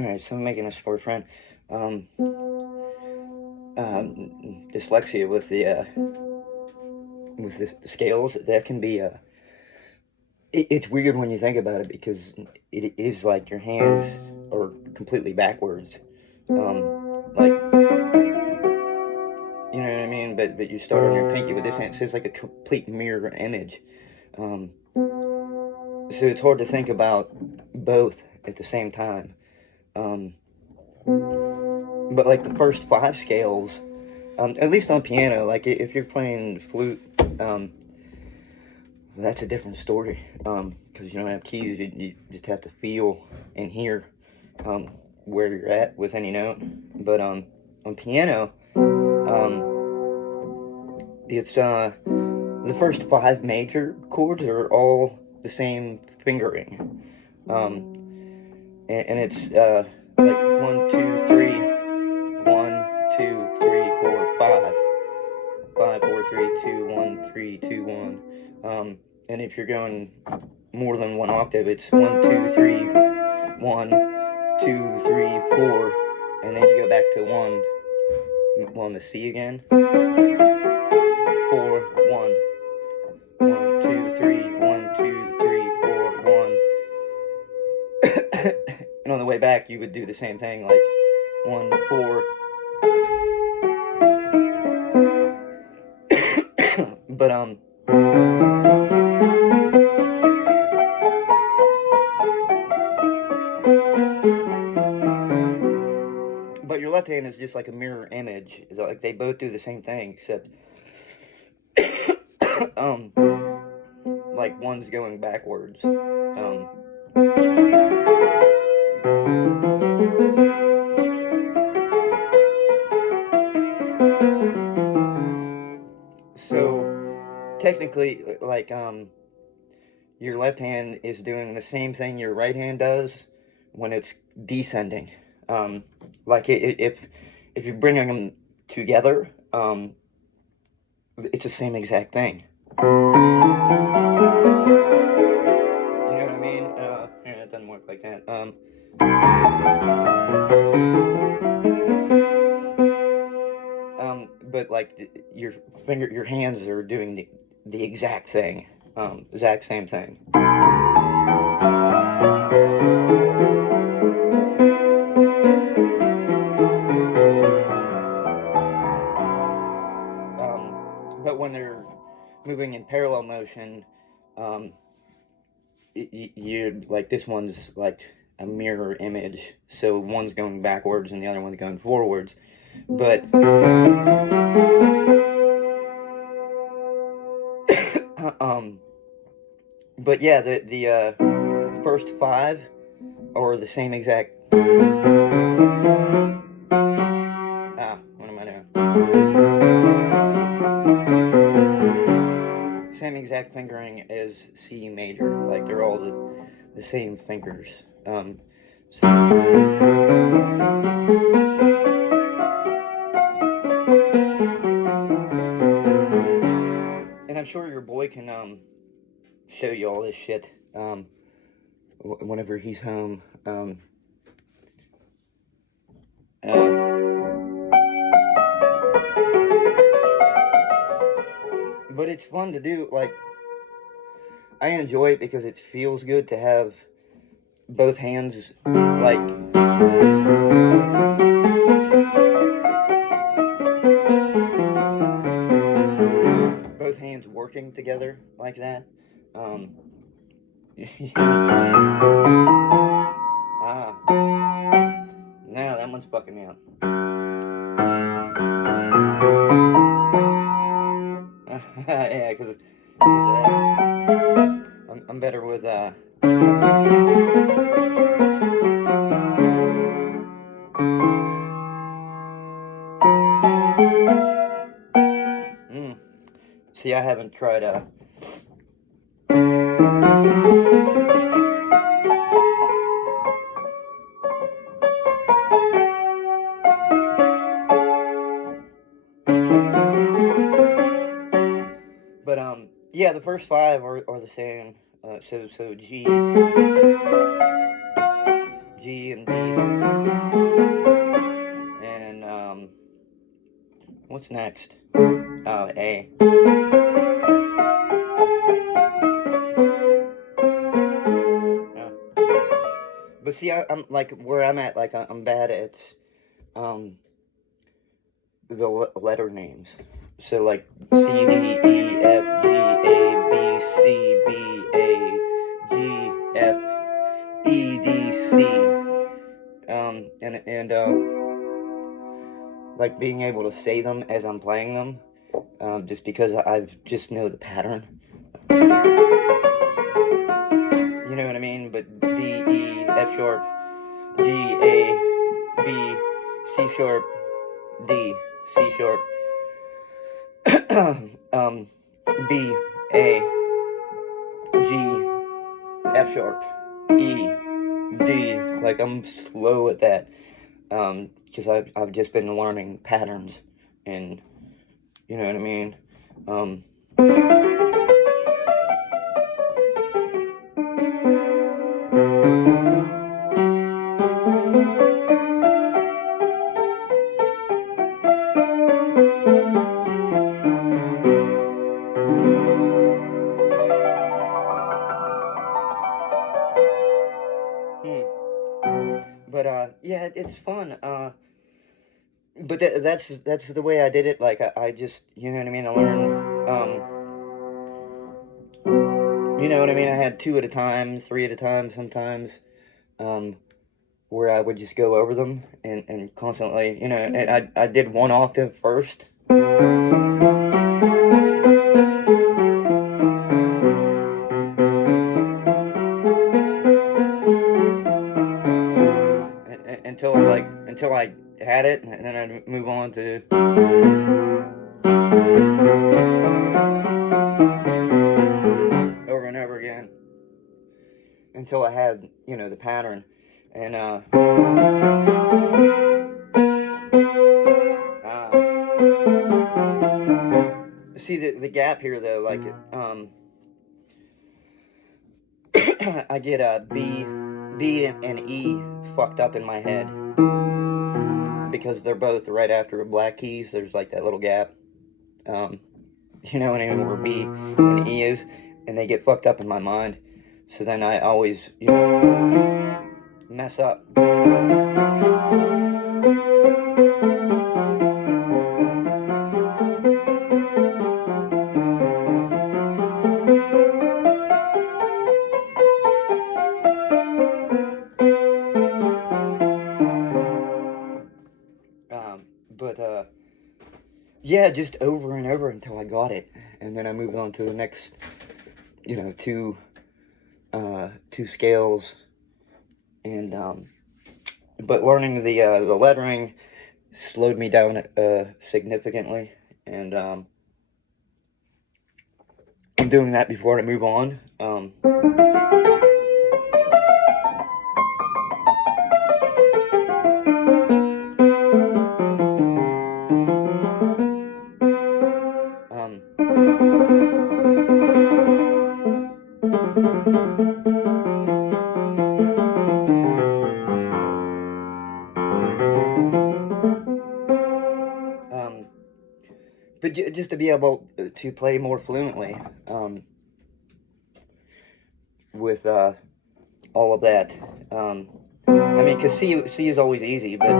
Alright, so I'm making this for a friend. Dyslexia with the scales, that can be it's weird when you think about it, because it is like your hands are completely backwards. Like, you know what I mean? But you start on your pinky with this hand, so it's like a complete mirror image. Um, so it's hard to think about both at the same time. Um, but like the first five scales, at least on piano, like if you're playing flute, that's a different story. Because you don't have keys, you just have to feel and hear where you're at with any note. But on piano, it's the first five major chords are all the same fingering. And it's like 1, 2, 3, 1, 2, 3, 4, 5, 5, 4, 3, 2, 1, 3, 2, 1. And if you're going more than one octave, it's 1, 2, 3, 1, 2, 3, 4, and then you go back to one on the C again. 4, 1, 1, 2, 3, 1, 2, 3, 4, 1. And on the way back, you would do the same thing, like 1, 4. But but your left hand is just like a mirror image. Like they both do the same thing, except like one's going backwards. So technically, like your left hand is doing the same thing your right hand does when it's descending. Like if you're bringing them together, it's the same exact thing. You know what I mean? Yeah, it doesn't work like that. But like your hands are doing the exact thing, exact same thing. But when they're moving in parallel motion, you like this one's like a mirror image, so one's going backwards and the other one's going forwards. But but yeah, the first five are the same exact. What am I doing? Same exact fingering as C major. Like they're all the same fingers. So. And I'm sure your boy can show you all this shit whenever he's home. But it's fun to do. Like, I enjoy it because it feels good to have both hands, like, both hands working together like that. Now that one's fucking me up. Yeah, because I'm better with See, I haven't tried but yeah, the first five are the same. So G and D. What's next? A. But see, I'm like where I'm at. Like I'm bad at um the letter names. So like C D E F G A B C B A G F E D C. And like being able to say them as I'm playing them, just because I just know the pattern. You know what I mean? But D E F sharp G A B C sharp D C sharp B A G F sharp E D. Like I'm slow at that, because I've just been learning patterns, and you know what I mean. But yeah, it's fun. But that's the way I did it. Like I just, you know what I mean. I learned, you know what I mean. I had 2 at a time, 3 at a time sometimes, where I would just go over them and constantly, you know. And I did 1 octave first. Until I had it, and then I'd move on to over and over again until I had, you know, the pattern. And see the gap here though, like I get a B and E fucked up in my head because they're both right after black keys. There's like that little gap, you know what I mean, where B and E is, and they get fucked up in my mind. So then I always, you know, mess up. But yeah, just over and over until I got it, and then I moved on to the next, you know, two scales, and but learning the lettering slowed me down significantly, and I'm doing that before I move on. But just to be able to play more fluently, with all of that. I mean, because C is always easy, but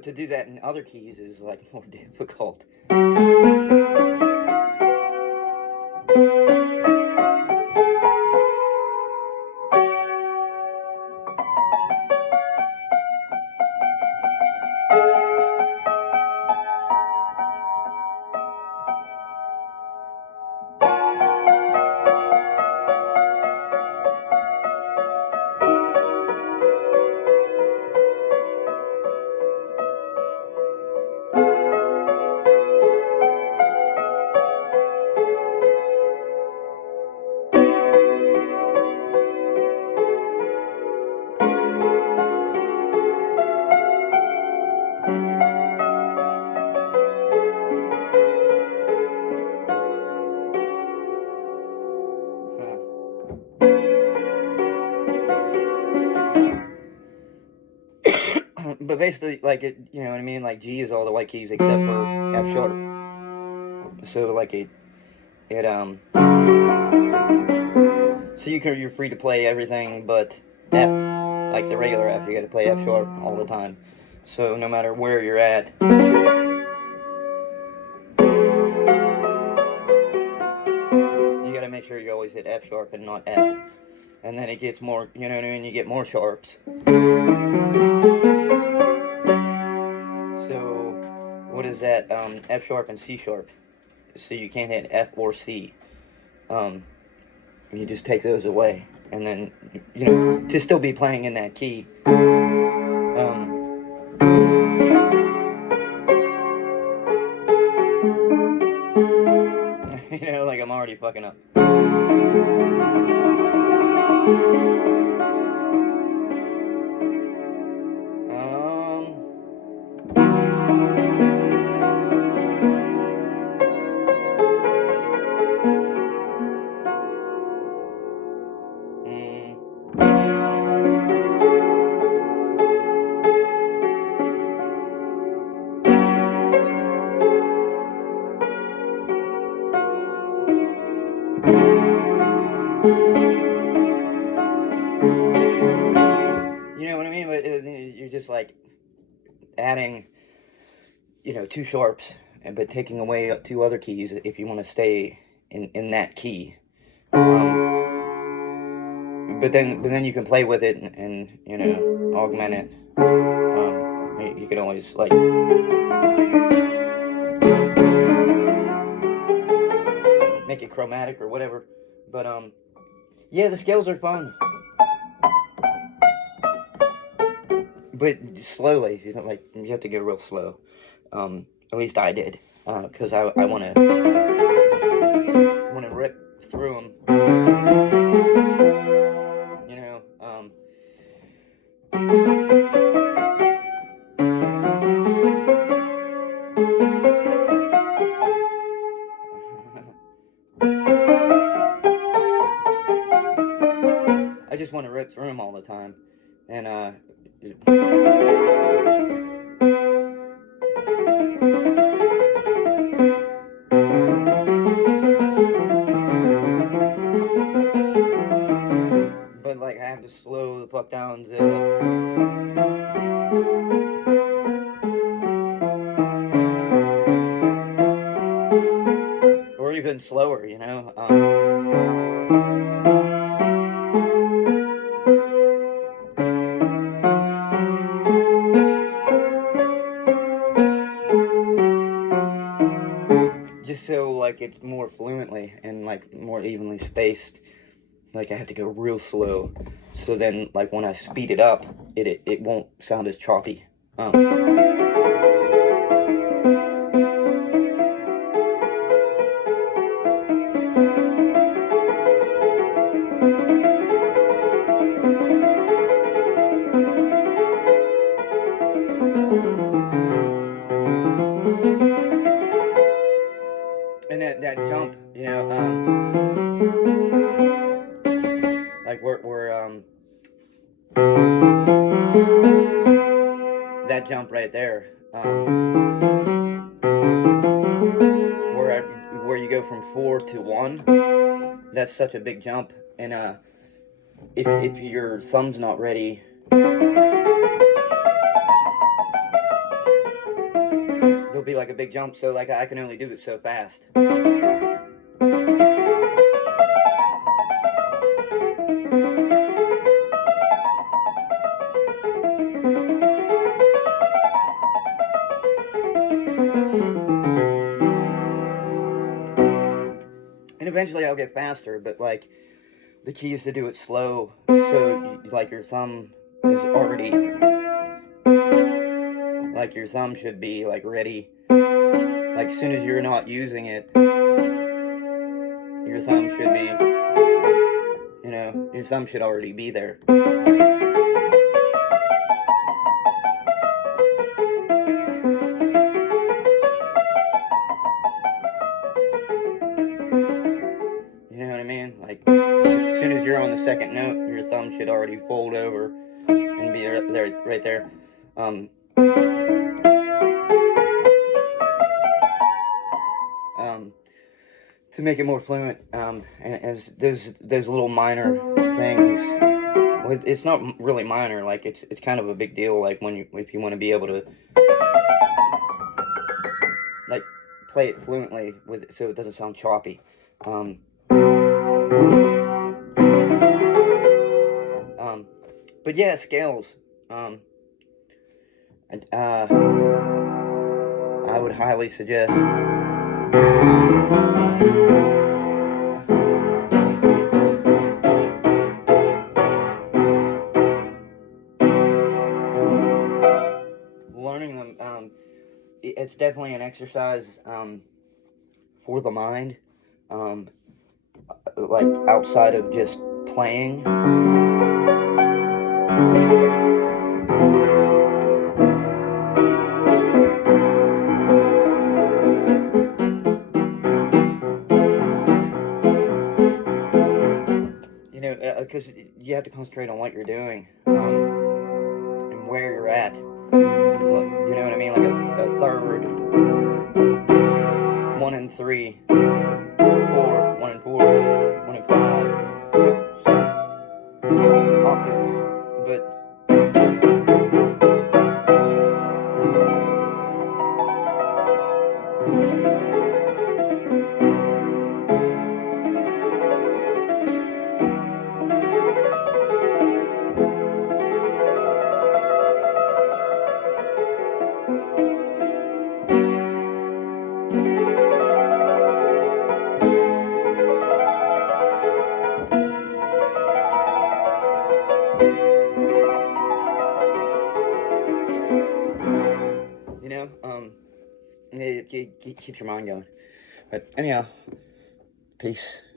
to do that in other keys is like more difficult. basically, like, it, you know what I mean? Like, G is all the white keys except for F sharp. So, like, so you're free to play everything but F, like the regular F. You gotta play F sharp all the time. So, no matter where you're at, you gotta make sure you always hit F sharp and not F. And then it gets more, you know what I mean? You get more sharps. So, what is that? F sharp and C sharp. So you can't hit F or C. You just take those away. And then, you know, to still be playing in that key. You know, like I'm already fucking up. You know what I mean? But you're just like adding, you know, two sharps, but taking away two other keys if you want to stay in that key. But then you can play with it and you know, augment it. You can always like make it chromatic or whatever. But yeah, the scales are fun. But slowly, you know, like you have to go real slow. At least I did, because I want to rip through them. You know, I just want to rip through them all the time, and but like I have to slow the fuck down to, or even slower, you know. Just so like it's more fluently and like more evenly spaced. Like I have to go real slow, so then like when I speed it up, it won't sound as choppy. And that jump, you know, like we're that jump right there, where you go from 4 to 1, that's such a big jump, and if your thumb's not ready, there'll be like a big jump, so like I can only do it so fast. And eventually I'll get faster, but like the key is to do it slow, so like your thumb is already, like your thumb should be like ready, like as soon as you're not using it, your thumb should be, you know, your thumb should already be there. You know what I mean? Like, as soon as you're on the second note, your thumb should already fold over and be right there. To make it more fluent, and as those little minor things, well, it's not really minor. Like it's kind of a big deal. Like if you want to be able to like play it fluently with so it doesn't sound choppy. Um, but yeah, scales. Um, I would highly suggest. Learning them, it's definitely an exercise for the mind, um, like outside of just playing. You know, because you have to concentrate on what you're doing and where you're at. You know what I mean? Like a third, 1 and 3, 4, 1 and 4, 1 and 5, so octave, but. You know, it keeps your mind going. But anyhow, peace.